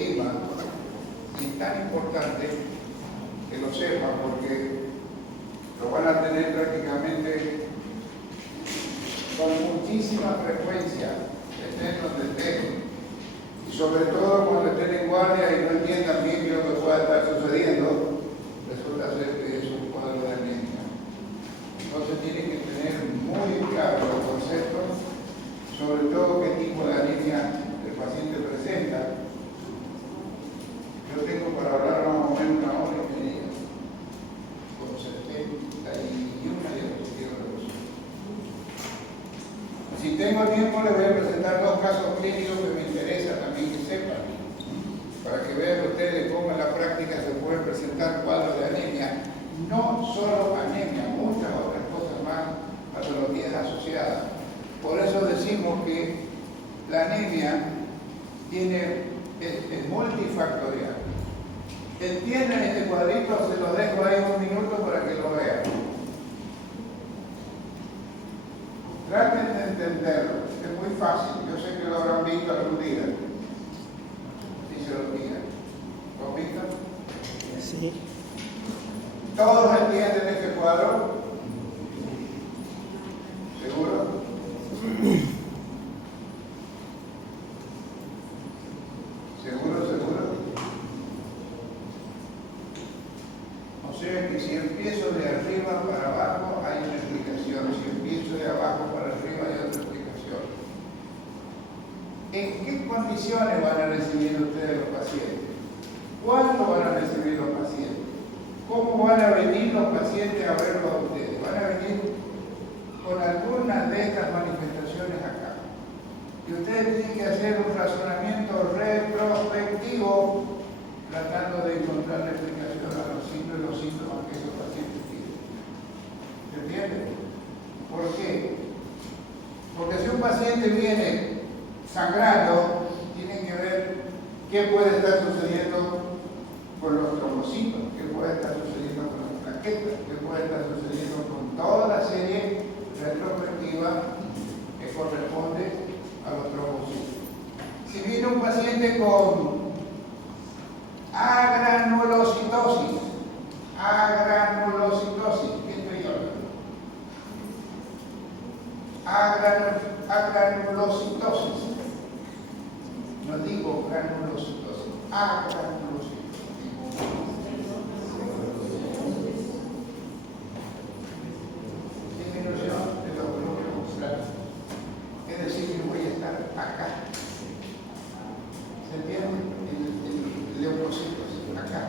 estima, y es tan importante que lo sepan porque lo van a tener prácticamente con muchísima frecuencia, estén donde estén, y sobre todo cuando estén en guardia y no entiendan bien qué es lo que pueda estar sucediendo, resulta ser que es un cuadro de anemia. Entonces tienen que tener muy claro los conceptos, sobre todo qué tipo de anemia el paciente presenta. Yo tengo para hablar más o menos una hora y media, con 71 diapositivas. Si tengo tiempo, les voy a presentar dos casos clínicos que me interesa también que sepan, para que vean ustedes cómo en la práctica se pueden presentar cuadros de anemia. No solo anemia, muchas otras cosas más, patologías asociadas. Por eso decimos que la anemia es multifactorial. ¿Entienden este cuadrito? Se los dejo ahí un minuto para que lo vean. Traten de entenderlo, es muy fácil. Yo sé que lo habrán visto algún día. Si se lo digan. ¿Lo han visto? Sí. ¿Todos entienden este cuadro? ¿Seguro? ¿Seguro? O sea que si empiezo de arriba para abajo hay una explicación, si empiezo de abajo para arriba hay otra explicación. ¿En qué condiciones van a recibir ustedes los pacientes? ¿Cuándo van a recibir los pacientes? ¿Cómo van a venir los pacientes a verlos a ustedes? Van a venir con algunas de estas manifestaciones acá. Y ustedes tienen que hacer un razonamiento retrospectivo tratando de encontrar la explicación a los síntomas que esos pacientes tienen. ¿Se entiende? ¿Por qué? Porque si un paciente viene sangrando, tienen que ver qué puede estar sucediendo con los trombocitos, qué puede estar sucediendo con las plaquetas, qué puede estar sucediendo con toda la serie retrospectiva que corresponde a los trombocitos. Si viene un paciente con agranulocitosis, ¿qué estoy hablando? Agranulocitosis. No digo granulocitosis, agranulocitosis. Disminución de los glóbulos musculares. Es decir, que voy a estar acá. ¿Se entiende? El leucocitos, acá.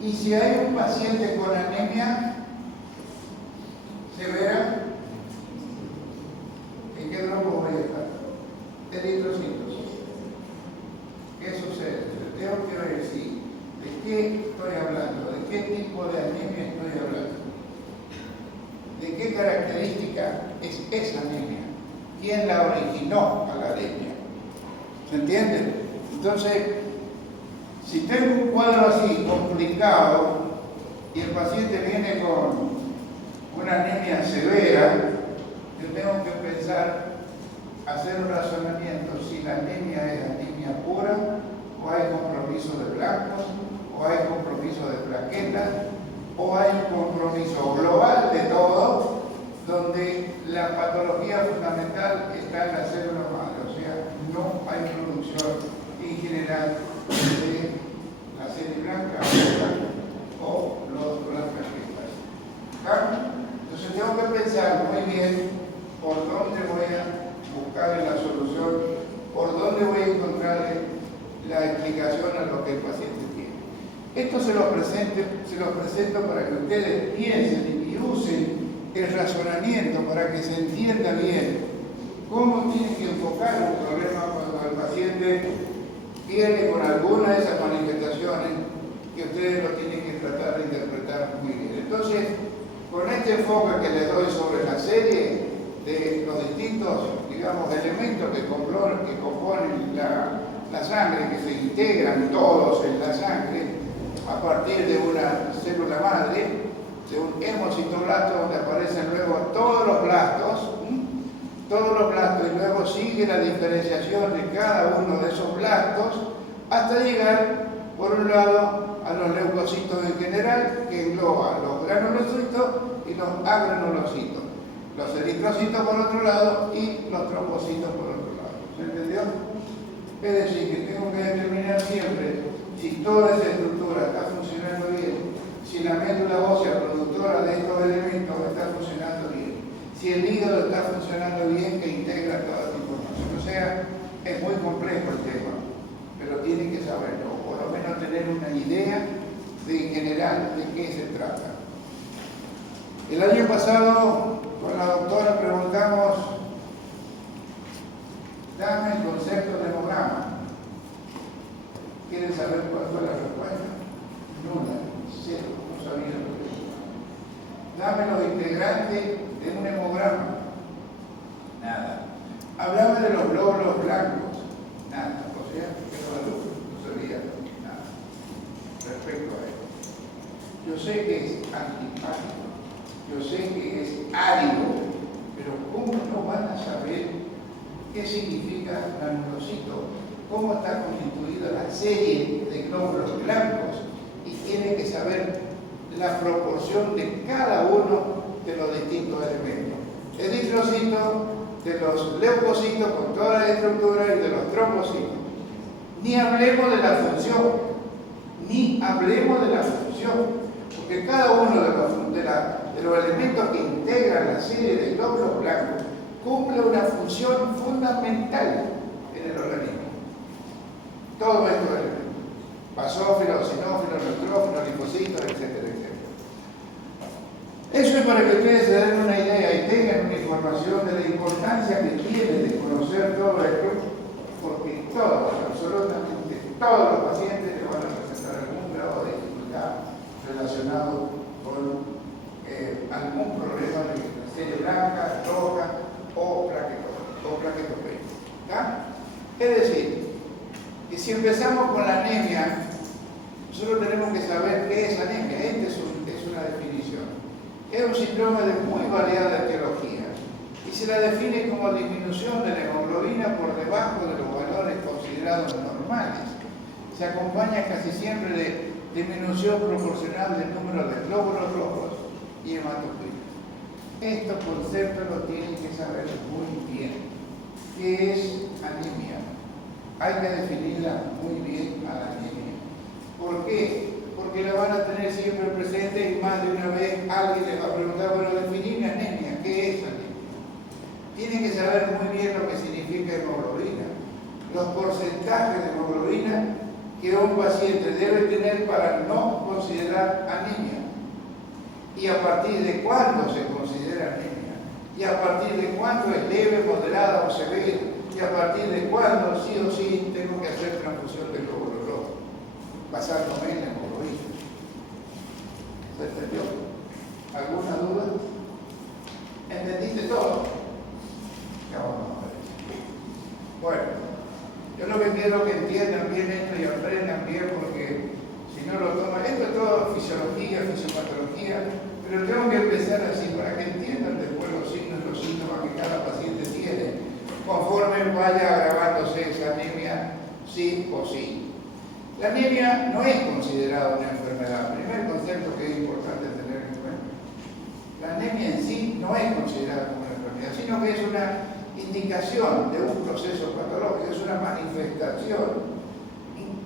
Y si hay un paciente con anemia severa, ¿en qué grupo voy a estar? Eritrocitos. ¿Qué sucede? Tengo que ver si, ¿de qué estoy hablando? ¿De qué tipo de anemia estoy hablando? ¿De qué característica es esa anemia? ¿Quién la originó a la anemia? ¿Se entiende? Entonces, si tengo un cuadro así complicado y el paciente viene con una anemia severa, yo tengo que pensar, hacer un razonamiento si la anemia es anemia pura, o hay compromiso de blancos, o hay compromiso de plaquetas, o hay un compromiso global de todo, donde la patología fundamental está en la célula madre, o sea, no hay producción en general de la serie blanca o las plaquetas. ¿Claro? Entonces tengo que pensar muy bien por dónde voy a buscarle la solución, por dónde voy a encontrarle la explicación a lo que el paciente tiene. Esto se lo presento para que ustedes piensen y usen el razonamiento para que se entienda bien cómo tienen que enfocar un problema cuando el paciente viene con alguna de esas manifestaciones que ustedes lo tienen que tratar de interpretar muy bien. Entonces, con este enfoque que les doy sobre la serie de los distintos, digamos, elementos que componen la sangre, que se integran todos en la sangre a partir de una célula madre, de un hemocitoblasto donde aparecen luego todos los blastos, y luego sigue la diferenciación de cada uno de esos blastos hasta llegar, por un lado, a los leucocitos en general, que engloba los granulocitos y los agranulocitos, los eritrocitos por otro lado y los trombocitos por otro lado. ¿Se entendió? Es decir, que tengo que determinar siempre si toda esa estructura está funcionando bien, si la médula ósea productora de estos elementos está funcionando bien, si el hígado está funcionando bien, que integra toda esta información. O sea, es muy complejo el tema, pero tienen que saberlo, o por lo menos tener una idea de, en general de qué se trata. El año pasado, con la doctora preguntamos, dame el concepto de hemograma. ¿Quieren saber cuál fue la respuesta? Nula, cero, no sabía lo que era. Dame los integrantes de un hemograma. Nada. Hablaba de los glóbulos blancos. Nada. O sea, que no sabía nada respecto a eso. Yo sé que es antipático, yo sé que es árido, pero ¿cómo no van a saber qué significa granulocito? ¿Cómo está constituida la serie de glóbulos blancos? Y tienen que saber la proporción de cada uno de los distintos elementos. Eritrocitos, de los leucocitos con toda la estructura y de los trombocitos. Ni hablemos de la función, porque cada uno de los elementos que integran la serie de glóbulos blancos cumple una función fundamental en el organismo. Todos estos elementos: basófilos, eosinófilos, neutrófilos, linfocitos, etcétera, etcétera. Eso es para que ustedes se den una idea y tengan una información de la importancia que tiene de conocer todo esto, porque todos, absolutamente todos los pacientes le van a presentar algún grado de dificultad relacionado con algún problema de la serie blanca, roja o plaquetopenia. Es decir, que si empezamos con la anemia, nosotros tenemos que saber qué es anemia. Esta es una definición. Es un síndrome de muy variada etiología y se la define como disminución de la hemoglobina por debajo de los valores considerados normales. Se acompaña casi siempre de disminución proporcional del número de glóbulos rojos y hematocritos. Estos conceptos los tienen que saber muy bien. ¿Qué es anemia? Hay que definirla muy bien a la anemia. ¿Por qué? Porque la van a tener siempre presente y más de una vez alguien les va a preguntar, bueno, definirme anemia, ¿qué es anemia? Tienen que saber muy bien lo que significa hemoglobina, los porcentajes de hemoglobina que un paciente debe tener para no considerar anemia, y a partir de cuándo se considera anemia, y a partir de cuándo es leve, moderada o severa, y a partir de cuándo sí o sí tengo que hacer transfusión de glóbulos rojos, basándome en la hemoglobina. ¿Se entendió? ¿Alguna duda? ¿Entendiste todo? Ya vamos a ver. Bueno, yo lo que quiero que entiendan bien esto y aprendan bien, porque si no lo toman, esto es todo fisiología, fisiopatología, pero tengo que empezar así para que entiendan después los signos y los síntomas que cada paciente tiene, conforme vaya agravándose esa anemia, sí o sí. La anemia no es considerada una enfermedad. Primer concepto que es importante tener en cuenta. La anemia en sí no es considerada como una enfermedad, sino que es una indicación de un proceso patológico, es una manifestación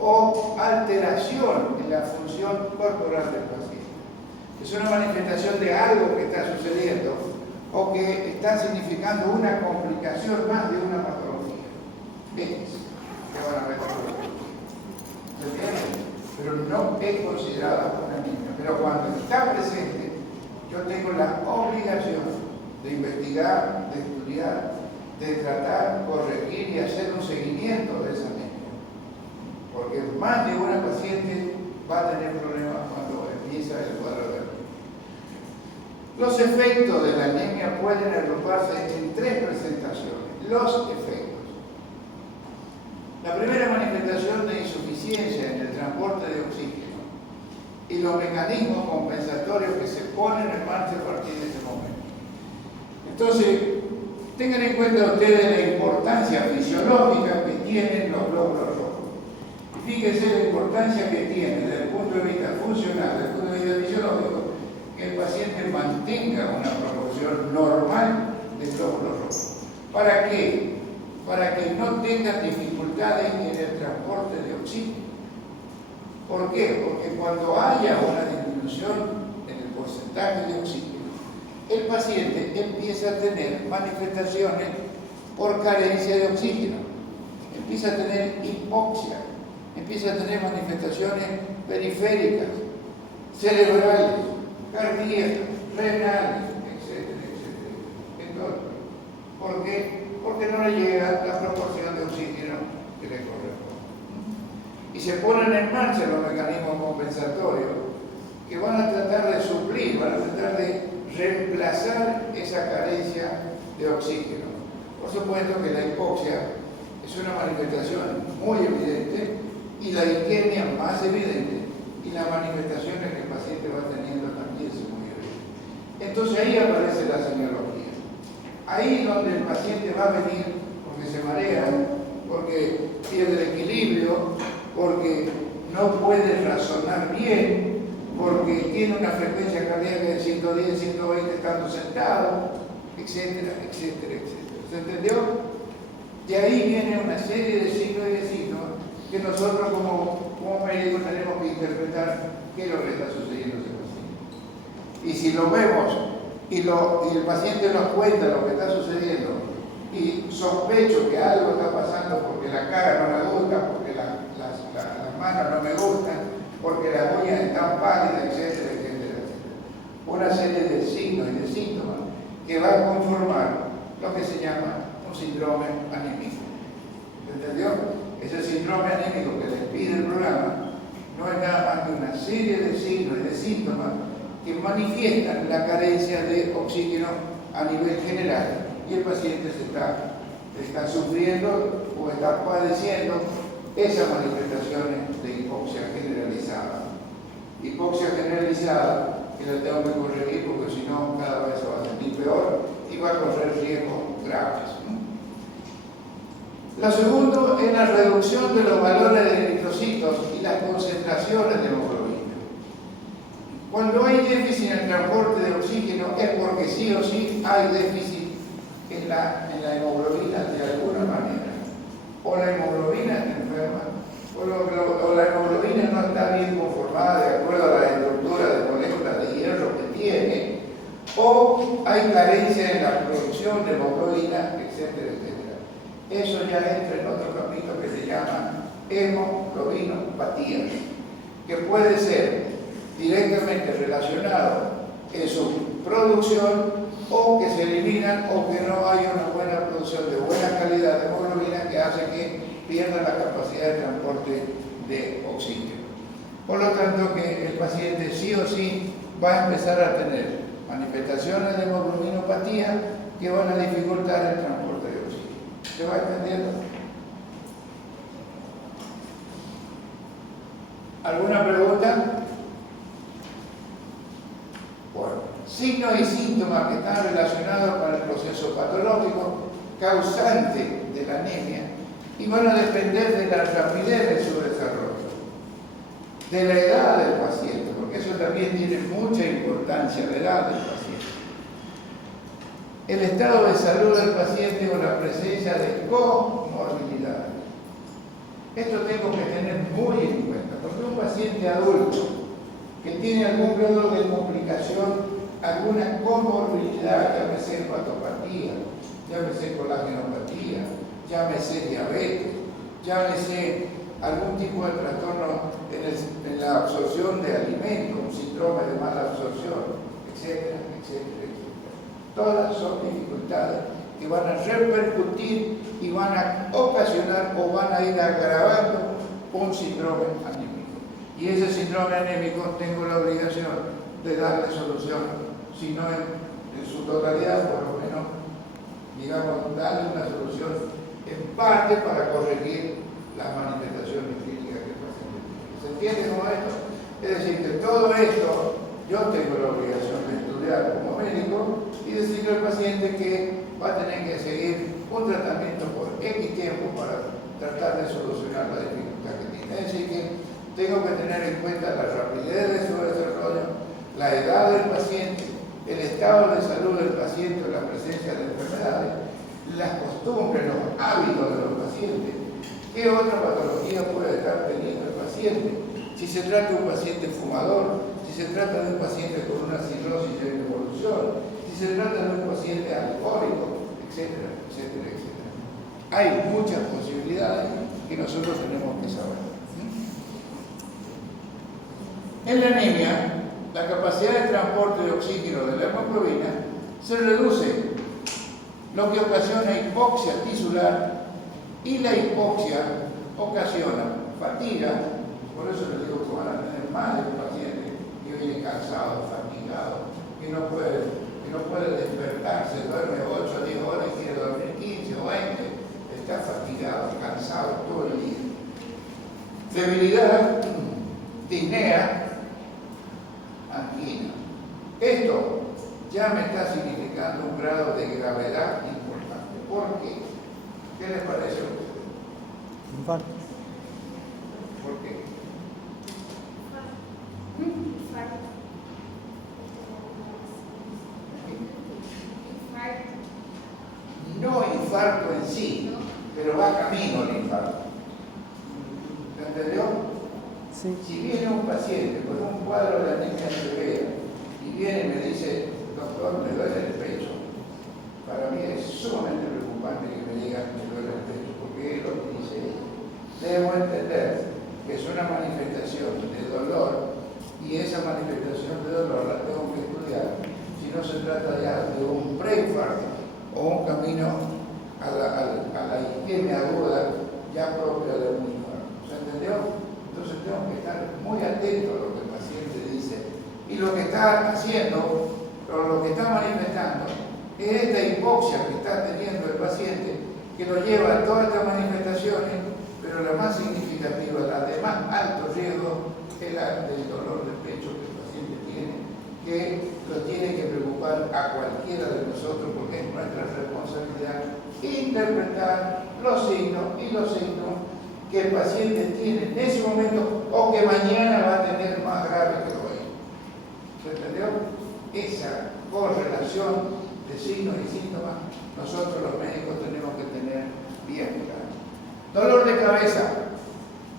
o alteración en la función corporal del paciente. Es una manifestación de algo que está sucediendo o que está significando una complicación más de una patología. ¿Ves? Que van a ver. ¿Se entiende? Pero no es considerada una anemia. Pero cuando está presente, yo tengo la obligación de investigar, de estudiar, de tratar, corregir y hacer un seguimiento de esa anemia. Porque más de una paciente va a tener problemas cuando empieza el cuadro de anemia. Los efectos de la anemia pueden agruparse en tres presentaciones. Los efectos. La primera manifestación de insuficiencia en el transporte de oxígeno y los mecanismos compensatorios que se ponen en marcha a partir de ese momento. Entonces, tengan en cuenta ustedes la importancia fisiológica que tienen los glóbulos rojos. Fíjese la importancia que tiene desde el punto de vista funcional, desde el punto de vista fisiológico, que el paciente mantenga una proporción normal de glóbulos rojos. ¿Para qué? Para que no tenga dificultades en el transporte de oxígeno. ¿Por qué? Porque cuando haya una disminución en el porcentaje de oxígeno, el paciente empieza a tener manifestaciones por carencia de oxígeno. Empieza a tener hipoxia, empieza a tener manifestaciones periféricas, cerebrales, cardíacas, renales, etcétera, etcétera. Entonces, ¿por qué? Porque no le llega la proporción de oxígeno que le corresponde. Y se ponen en marcha los mecanismos compensatorios que van a tratar de suplir, van a tratar de reemplazar esa carencia de oxígeno. Por supuesto que la hipoxia es una manifestación muy evidente y la isquemia más evidente, y las manifestaciones que el paciente va teniendo también son muy evidentes. Entonces ahí aparece la semiología. Ahí donde el paciente va a venir porque se marea, porque pierde el equilibrio, porque no puede razonar bien, porque tiene una frecuencia cardíaca de 110, 120 estando sentado, etcétera, etcétera, etcétera. ¿Se entendió? De ahí viene una serie de signos y de signos que nosotros como médicos tenemos que interpretar qué es lo que está sucediendo a ese paciente. Y si lo vemos y el paciente nos cuenta lo que está sucediendo y sospecho que algo está pasando porque la cara no me gusta, porque las manos no me gustan, porque las uñas están pálidas, etcétera, etcétera, etcétera. Una serie de signos y de síntomas que va a conformar lo que se llama un síndrome anímico. ¿Entendió? Ese síndrome anímico que les pide el programa no es nada más que una serie de signos y de síntomas que manifiestan la carencia de oxígeno a nivel general y el paciente está sufriendo o está padeciendo esas manifestaciones de hipoxia generalizada. Hipoxia generalizada, que la tengo que corregir porque si no cada vez se va a sentir peor y va a correr riesgos graves. Lo segundo es la reducción de los valores de eritrocitos y las concentraciones de hemoglobina. Cuando hay déficit en el transporte de oxígeno es porque sí o sí hay déficit en la hemoglobina de alguna manera. O la hemoglobina está enferma, o la hemoglobina no está bien conformada de acuerdo a la estructura de moléculas de hierro que tiene, o hay carencia en la producción de hemoglobina, etcétera, etcétera. Eso ya entra en otro capítulo que se llama hemoglobinopatía, que puede ser directamente relacionado en su producción o que se eliminan o que no hay una buena producción de buena calidad de hemoglobina que hace que pierda la capacidad de transporte de oxígeno. Por lo tanto, que el paciente sí o sí va a empezar a tener manifestaciones de hemoglobinopatía que van a dificultar el transporte de oxígeno. ¿Se va entendiendo? ¿Alguna pregunta? Bueno, signos y síntomas que están relacionados con el proceso patológico causante de la anemia y van a depender de la rapidez de su desarrollo, de la edad del paciente, porque eso también tiene mucha importancia, la edad del paciente. El estado de salud del paciente o la presencia de comorbilidades. Esto tengo que tener muy en cuenta, porque un paciente adulto que tiene algún grado de complicación, alguna comorbilidad, llámese hepatopatía, llámese colágenopatía, llámese diabetes, llámese algún tipo de trastorno en la absorción de alimentos, un síndrome de mala absorción, etcétera, etcétera, etcétera. Todas son dificultades que van a repercutir y van a ocasionar o van a ir agravando un síndrome anímico. Y ese síndrome anémico tengo la obligación de darle solución, si no en su totalidad, por lo menos, digamos, darle una solución en parte para corregir las manifestaciones clínicas que el paciente tiene. ¿Se entiende con esto? Es decir, que todo esto yo tengo la obligación de estudiar como médico y decirle al paciente que va a tener que seguir un tratamiento por X tiempo para tratar de solucionar la dificultad que tiene. Es decir, tener en cuenta la rapidez de su desarrollo, la edad del paciente, el estado de salud del paciente o la presencia de enfermedades, las costumbres, los hábitos de los pacientes, qué otra patología puede estar teniendo el paciente, si se trata de un paciente fumador, si se trata de un paciente con una cirrosis en evolución, si se trata de un paciente alcohólico, etcétera, etcétera, etcétera. Hay muchas posibilidades que nosotros tenemos que saber. En la anemia, la capacidad de transporte de oxígeno de la hemoglobina se reduce, lo que ocasiona hipoxia tisular, y la hipoxia ocasiona fatiga. Por eso les digo que van a tener más de un paciente que viene cansado, fatigado, que no puede despertarse, duerme 8 o 10 horas y quiere dormir 15 o 20, está fatigado, cansado todo el día. Debilidad, disnea, angina. Esto ya me está significando un grado de gravedad importante. ¿Por qué? ¿Qué les parece a ustedes? Infarto. ¿Por qué? No infarto en sí, pero va camino al infarto. ¿Entendió? Sí. Si viene un paciente con un cuadro de anemia severa y viene y me dice, doctor, me duele el pecho, para mí es sumamente preocupante que me digan que me duele el pecho, porque es lo que dice ella. Debo entender que es una manifestación de dolor y esa manifestación de dolor la tengo que estudiar si no se trata ya de un preinfarto o un camino a la isquemia aguda ya propia de un infarto. ¿Se entendió? Entonces tengo que estar muy atento a lo que el paciente dice y lo que está haciendo, o lo que está manifestando, es esta hipoxia que está teniendo el paciente, que lo lleva a todas estas manifestaciones, pero la más significativa, la de más alto riesgo, es la del dolor de pecho que el paciente tiene, que lo tiene que preocupar a cualquiera de nosotros, porque es nuestra responsabilidad interpretar los signos que el paciente tiene en ese momento o que mañana va a tener más grave que hoy. ¿Se entendió? Esa correlación de signos y síntomas nosotros los médicos tenemos que tener bien claro. Dolor de cabeza.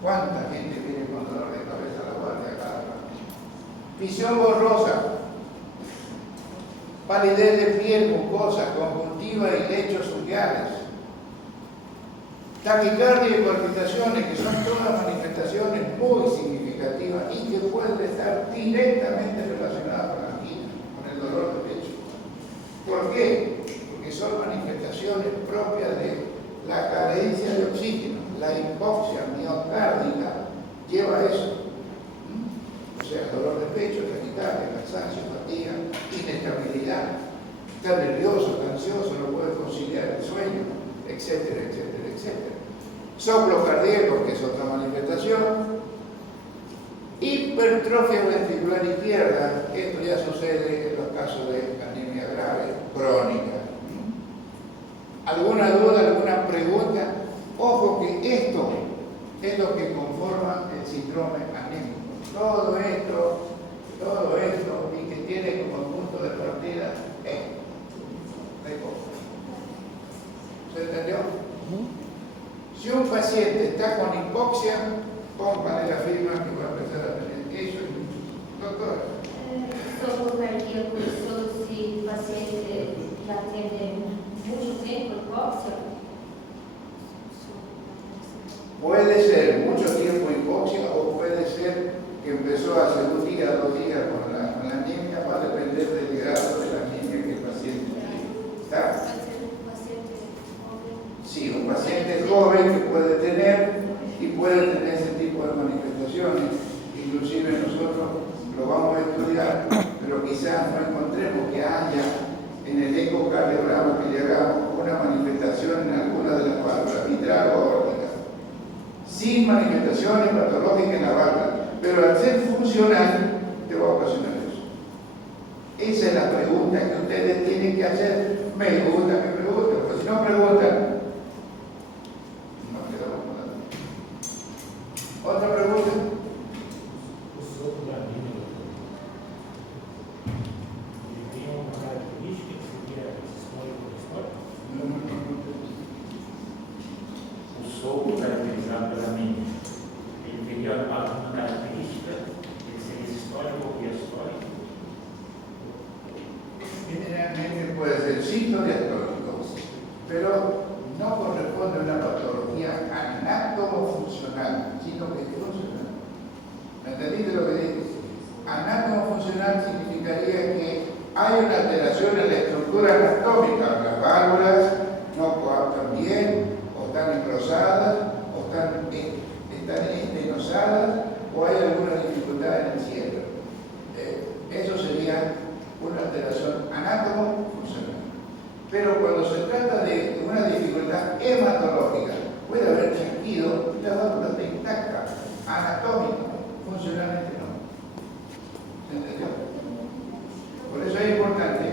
¿Cuánta gente viene con dolor de cabeza a la guardia cada rato? Visión borrosa. Palidez de piel, mucosa, conjuntiva y lechos uriales. Taquicardia y palpitaciones, que son todas manifestaciones muy significativas y que pueden estar directamente relacionadas con la angina, con el dolor de pecho. ¿Por qué? Porque son manifestaciones propias de la carencia de oxígeno. La hipoxia miocárdica lleva a eso. O sea, dolor de pecho, taquicardia, cansancio, fatiga, inestabilidad, está nervioso, ansioso, no puede conciliar el sueño, etcétera, etcétera, etcétera. Soplo cardíaco, que es otra manifestación. Hipertrofia ventricular izquierda, esto ya sucede en los casos de anemia grave, crónica. ¿Alguna duda, alguna pregunta? Ojo que esto es lo que conforma el síndrome anémico. Todo esto, y que tiene como punto de partida de cosas. ¿Se entendió? Si un paciente está con hipoxia, póngale la firma que va a empezar a tener eso. Doctora. Soplo cardíaco, solo si el paciente ya tiene mucho tiempo hipoxia. Puede ser mucho tiempo hipoxia o puede ser que empezó hace un día, 2 días con la anemia, va a depender del grado de la anemia que el paciente tiene. ¿Está? Sí, un paciente joven que puede tener y puede tener ese tipo de manifestaciones. Inclusive nosotros lo vamos a estudiar, pero quizás no encontremos que haya en el ecocardiograma que le hagamos una manifestación en alguna de las válvulas, mitral o aórtica, sin manifestaciones patológicas en la válvula, pero al ser funcional te va a ocasionar eso. Esa es la pregunta que ustedes tienen que hacer. Me gusta que pregunten, porque si no preguntan, no quedamos con nada. ¿Otra pregunta? considerado pela mente. Ele teria alguma característica, ele seria histórico ou histórico? Generalmente puede ser sintodiastólico, pero no corresponde a una patología anátomo-funcional, sino que es funcional. ¿Me entendiste lo que dije? Anátomo-funcional significaría que hay una alteración en la estructura anatómica, las válvulas no coaptan bien, o están engrosadas, o están estenosadas, o hay alguna dificultad en el cierre. Eso sería una alteración anátomo-funcional. Pero cuando se trata de una dificultad hematológica, puede haber chasquido y la válvula está intacta, anatómica, funcionalmente no. ¿Se entendió? Por eso es importante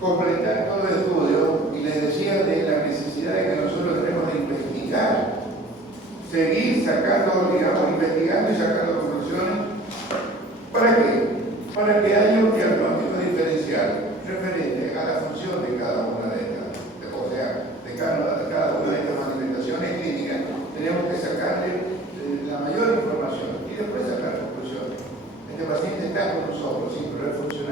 completar todo el estudio, y les decía de la necesidad de que nosotros tenemos de investigar, seguir sacando, digamos, investigando y sacando